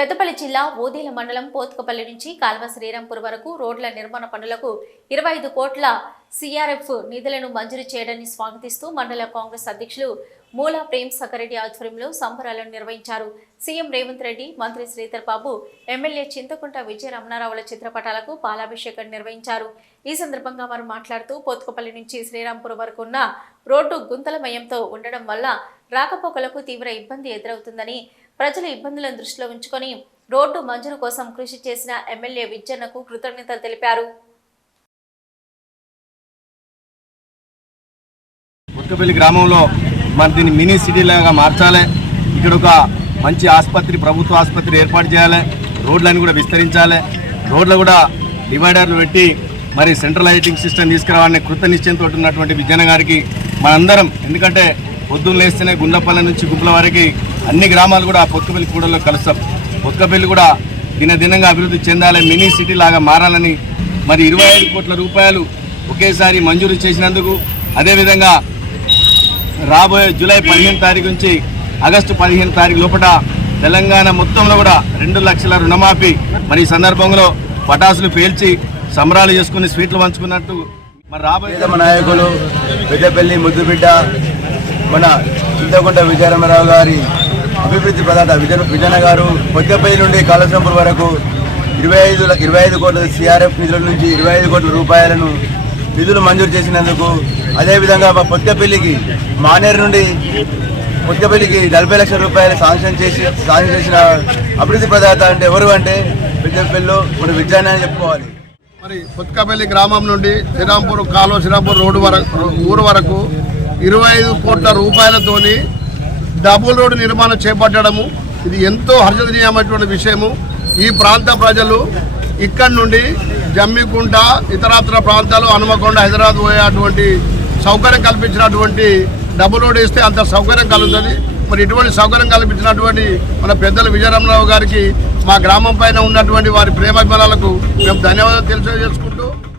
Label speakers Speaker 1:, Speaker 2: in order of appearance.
Speaker 1: పెద్దపల్లి జిల్లా ఓదేల మండలం పోతుకపల్లి నుంచి కాల్వ శ్రీరాంపూర్ వరకు రోడ్ల నిర్మాణ పనులకు ఇరవై ఐదు కోట్ల సిఆర్ఎఫ్ నిధులను మంజూరు చేయడాన్ని స్వాగతిస్తూ మండల కాంగ్రెస్ అధ్యక్షులు మూల ప్రేమ్ సకరెడ్డి ఆధ్వర్యంలో సంబరాలను నిర్వహించారు. సీఎం రేవంత్ రెడ్డి మంత్రి శ్రీధర్ బాబు ఎమ్మెల్యే చింతకుంట విజయ రమణారావుల చిత్రపటాలకు పాలాభిషేకం నిర్వహించారు. ఈ సందర్భంగా వారు మాట్లాడుతూ పోత్కపల్లి నుంచి శ్రీరాంపూర్ వరకు ఉన్న రోడ్డు గుంతలమయంతో ఉండడం వల్ల రాకపోకలకు తీవ్ర ఇబ్బంది ఎదురవుతుందని ప్రజల ఇబ్బందులను దృష్టిలో ఉంచుకొని రోడ్డు మంజూరు కోసం కృషి చేసిన ఎమ్మెల్యే విజ్జన్నకు కృతజ్ఞతలు తెలిపారు.
Speaker 2: కొత్తపల్లి గ్రామంలో మన దీన్ని మినీ సిటీ లాగా మార్చాలి. ఇక్కడ ఒక మంచి ఆసుపత్రి ప్రభుత్వ ఆసుపత్రి ఏర్పాటు చేయాలి. రోడ్లను కూడా విస్తరించాలి. రోడ్లు కూడా డివైడర్లు పెట్టి మరి సెంట్రల్ లైటింగ్ సిస్టమ్ తీసుకురావాలని కృత నిశ్చయంతో ఉన్నటువంటి విజయన గారికి మనందరం ఎందుకంటే పొద్దున్న లేస్తేనే గుండ్లపల్లి నుంచి గుంపుల వరకు అన్ని గ్రామాలు కూడా పొత్తుపల్లి కూడలో కలుస్తాం. పొత్తుపల్లి కూడా దినదినంగా అభివృద్ధి చెందాలి మినీ సిటీ లాగా మారాలని మరి ఇరవై ఐదు కోట్ల రూపాయలు ఒకేసారి మంజూరు చేసినందుకు అదేవిధంగా రాబోయే జూలై పదిహేను తారీఖు నుంచి ఆగస్టు పదిహేను తారీఖు లోపల తెలంగాణ మొత్తంలో కూడా రెండు లక్షల రుణమాఫీ మరి ఈ సందర్భంలో పటాసులు పేల్చి సంబరాలు చేసుకుని స్వీట్లు పంచుకున్నట్టు మరి రాబోయే
Speaker 3: నాయకులు పెద్దపల్లి ముద్దుబిడ్డ మన చింతకుంట విజయరామరావు గారి అభివృద్ధి ప్రదాత విజయ విజయన గారు కొత్తపల్లి నుండి కాళేశ్వరంపూర్ వరకు ఇరవై ఐదు ఇరవై ఐదు కోట్ల సిఆర్ఎఫ్ నిధుల నుంచి ఇరవై ఐదు కోట్ల రూపాయలను నిధులు మంజూరు చేసినందుకు అదేవిధంగా మా కొత్తపల్లికి మానేరు నుండి కొత్తపల్లికి నలభై లక్షల రూపాయలు శాంక్షన్ చేసి శాంక్షన్ చేసిన అభివృద్ధి ప్రదాత అంటే ఎవరు అంటే పెద్దపల్లిలో మన విజయాన్ని అని చెప్పుకోవాలి.
Speaker 4: మరి కొత్తపల్లి గ్రామం నుండి శ్రీరాంపూర్ కాలువ శ్రీరాంపూర్ రోడ్డు వరకు ఊరు వరకు ఇరవై ఐదు కోట్ల రూపాయలతోని డబుల్ రోడ్డు నిర్మాణం చేపట్టడము ఇది ఎంతో హర్షణీయమైనటువంటి విషయము. ఈ ప్రాంత ప్రజలు ఇక్కడి నుండి జమ్మికుంట ఇతరత్ర ప్రాంతాలు హనుమకొండ హైదరాబాద్ పోయేటువంటి సౌకర్యం కల్పించినటువంటి డబుల్ రోడ్ వేస్తే అంత సౌకర్యం కలుగుతుంది. మరి ఇటువంటి సౌకర్యం కల్పించినటువంటి మన పెద్దలు విజయరామరావు గారికి మా గ్రామం పైన ఉన్నటువంటి వారి ప్రేమాభిమానాలకు మేము ధన్యవాదాలు తెలియజేసుకుంటున్నాం.